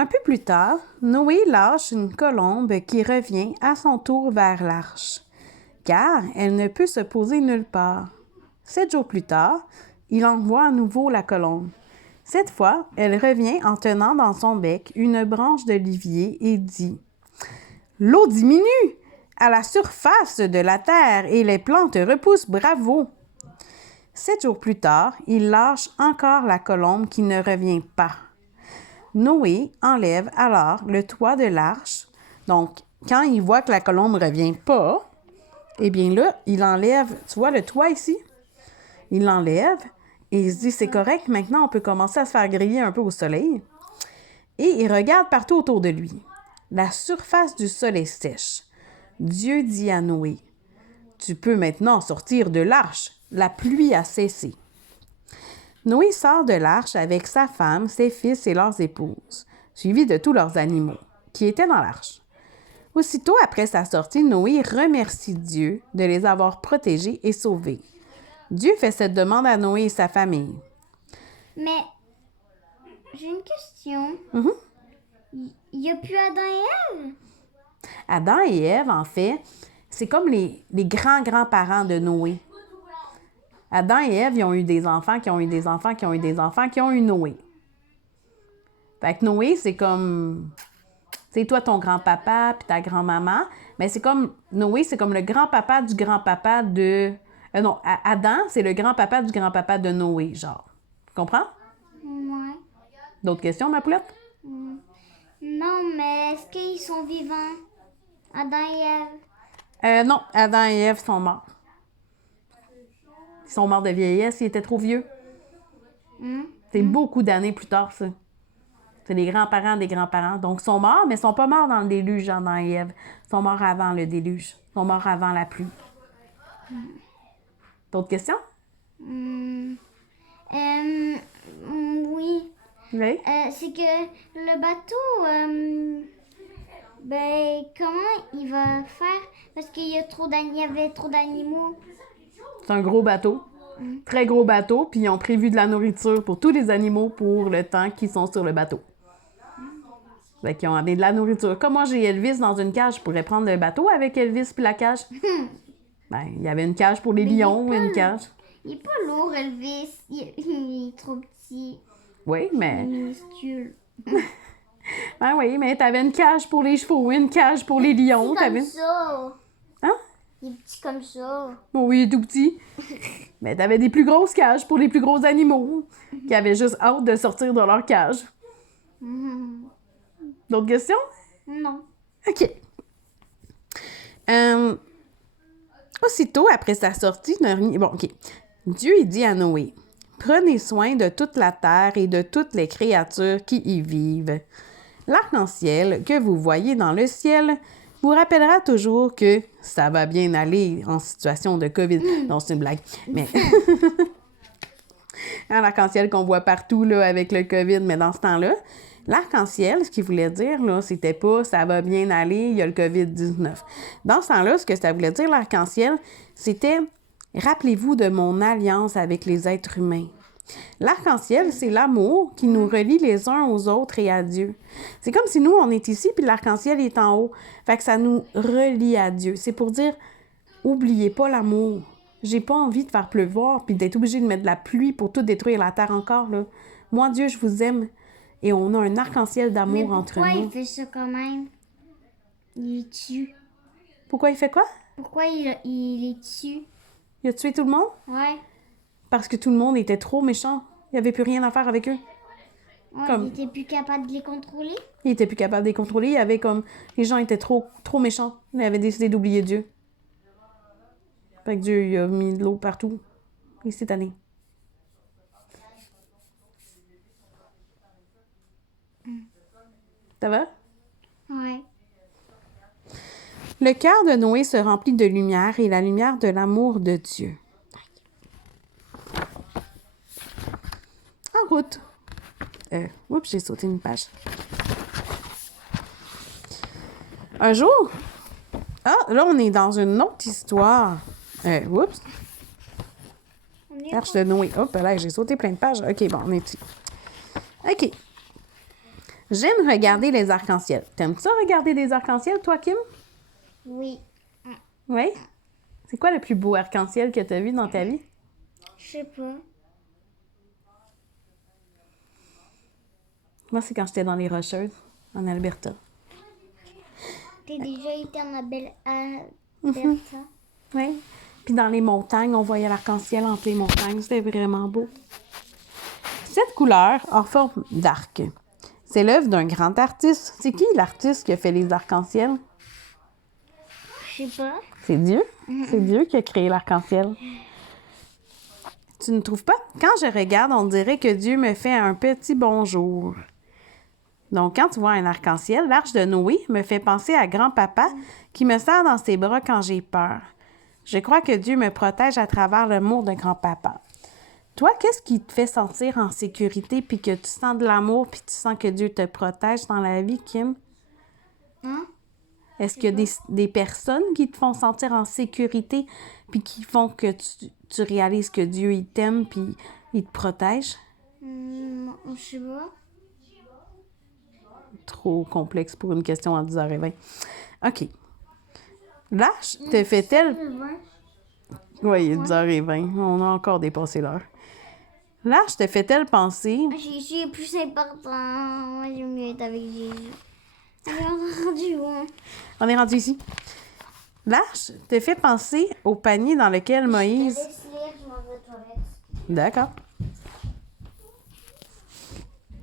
Un peu plus tard, Noé lâche une colombe qui revient à son tour vers l'arche, car elle ne peut se poser nulle part. 7 jours plus tard, il envoie à nouveau la colombe. Cette fois, elle revient en tenant dans son bec une branche d'olivier et dit « L'eau diminue à la surface de la terre et les plantes repoussent, bravo! » 7 jours plus tard, il lâche encore la colombe qui ne revient pas. Noé enlève alors le toit de l'arche. Donc, quand il voit que la colombe ne revient pas, eh bien là, il enlève, tu vois le toit ici? Il l'enlève et il se dit, c'est correct, maintenant on peut commencer à se faire griller un peu au soleil. Et il regarde partout autour de lui. La surface du sol est sèche. Dieu dit à Noé, « Tu peux maintenant sortir de l'arche, la pluie a cessé. » Noé sort de l'arche avec sa femme, ses fils et leurs épouses, suivis de tous leurs animaux, qui étaient dans l'arche. Aussitôt après sa sortie, Noé remercie Dieu de les avoir protégés et sauvés. Dieu fait cette demande à Noé et sa famille. Mais j'ai une question. Il n'y a plus Adam et Ève? Adam et Ève, en fait, c'est comme les grands-grands-parents de Noé. Adam et Ève, ils ont eu des enfants, qui ont eu des enfants, qui ont eu des enfants, qui ont eu Noé. Fait que Noé, c'est comme... C'est toi ton grand-papa puis ta grand-maman. Mais c'est comme... Noé, c'est comme le grand-papa du grand-papa de... non, Adam, c'est le grand-papa du grand-papa de Noé, genre. Tu comprends? Ouais. D'autres questions, ma poulette? Non, mais est-ce qu'ils sont vivants? Adam et Ève? Non, Adam et Ève sont morts. Ils sont morts de vieillesse, ils étaient trop vieux. C'est beaucoup d'années plus tard, ça. C'est les grands-parents des grands-parents. Donc, ils sont morts, mais ils ne sont pas morts dans le déluge, Adam et Ève. Ils sont morts avant le déluge. Ils sont morts avant la pluie. D'autres questions? Oui. Oui. C'est que le bateau, ben, comment il va faire? Parce qu'il y avait trop d'animaux. C'est un gros bateau. Très gros bateau. Puis ils ont prévu de la nourriture pour tous les animaux pour le temps qu'ils sont sur le bateau. Fait qu'ils ont amené de la nourriture. Comme moi, j'ai Elvis dans une cage. Je pourrais prendre le bateau avec Elvis puis la cage. Ben, il y avait une cage pour les lions, une cage. Il est pas lourd, Elvis. Il est trop petit. Oui, mais... Minuscule. Ben oui, mais t'avais une cage pour les chevaux, une cage pour les lions. C'est comme ça. Hein? Il est petit comme ça. Bon, oui, il est tout petit. Mais t'avais des plus grosses cages pour les plus gros animaux qui avaient juste hâte de sortir de leur cage. D'autres questions? Non. OK. Aussitôt après sa sortie, bon, OK. Dieu il dit à Noé, « Prenez soin de toute la terre et de toutes les créatures qui y vivent. L'arc-en-ciel que vous voyez dans le ciel vous rappellera toujours que ça va bien aller en situation de COVID. » Non, c'est une blague. Mais l'arc-en-ciel qu'on voit partout là, avec le COVID, mais dans ce temps-là, l'arc-en-ciel, ce qu'il voulait dire, là, c'était pas « ça va bien aller, il y a le COVID-19 ». Dans ce temps-là, ce que ça voulait dire, l'arc-en-ciel, c'était « rappelez-vous de mon alliance avec les êtres humains ». L'arc-en-ciel, c'est l'amour qui nous relie les uns aux autres et à Dieu. C'est comme si nous, on est ici, puis l'arc-en-ciel est en haut. Fait que ça nous relie à Dieu. C'est pour dire, oubliez pas l'amour. J'ai pas envie de faire pleuvoir, puis d'être obligé de mettre de la pluie pour tout détruire la terre encore, là. Moi, Dieu, je vous aime. Et on a un arc-en-ciel d'amour entre nous. Pourquoi il fait ça quand même? Il les tue. Pourquoi il fait quoi? Pourquoi il les tue? Il a tué tout le monde? Ouais. Parce que tout le monde était trop méchant. Il n'y avait plus rien à faire avec eux. Ouais, Comme- il était plus capable de les contrôler. Il était plus capable de les contrôler. Il y avait comme... Les gens étaient trop méchants. Ils avaient décidé d'oublier Dieu. Fait que Dieu, il a mis de l'eau partout. Il s'est tanné. Ça va? Ouais. Le cœur de Noé se remplit de lumière et la lumière de l'amour de Dieu. En route. Oups, j'ai sauté une page. Un jour... Ah, là, on est dans une autre histoire. Oups. L'arche de Noé. Hop là, j'ai sauté plein de pages. OK, bon, on est ici. OK. J'aime regarder les arcs-en-ciel. T'aimes ça regarder les arcs-en-ciel, toi, Kim? Oui. Oui? C'est quoi le plus beau arc-en-ciel que tu as vu dans ta vie? Je sais pas. Moi, c'est quand j'étais dans les Rocheuses, en Alberta. T'es déjà été en Alberta? Oui. Puis dans les montagnes, on voyait l'arc-en-ciel entre les montagnes. C'était vraiment beau. Cette couleur en forme d'arc, c'est l'œuvre d'un grand artiste. C'est qui l'artiste qui a fait les arcs-en-ciel? Je sais pas. C'est Dieu. C'est Dieu qui a créé l'arc-en-ciel. Tu ne trouves pas? Quand je regarde, on dirait que Dieu me fait un petit bonjour. Donc, quand tu vois un arc-en-ciel, l'arche de Noé me fait penser à grand-papa qui me serre dans ses bras quand j'ai peur. Je crois que Dieu me protège à travers l'amour de grand-papa. Toi, qu'est-ce qui te fait sentir en sécurité puis que tu sens de l'amour puis tu sens que Dieu te protège dans la vie, Kim? Hein? Est-ce qu'il y a des personnes qui te font sentir en sécurité puis qui font que tu réalises que Dieu, il t'aime puis il te protège? Je sais pas. Trop complexe pour une question à 10h20. OK. L'arche te fait-elle... Oui, il est 10h20. On a encore dépassé l'heure. L'arche te fait-elle penser... Jésus est plus important. Moi, j'aime mieux être avec Jésus. Allez, on est rendu loin. On est rendu ici. L'arche te fait penser au panier dans lequel Moïse... Je te laisse lire, je m'en vais aux toilettes. D'accord.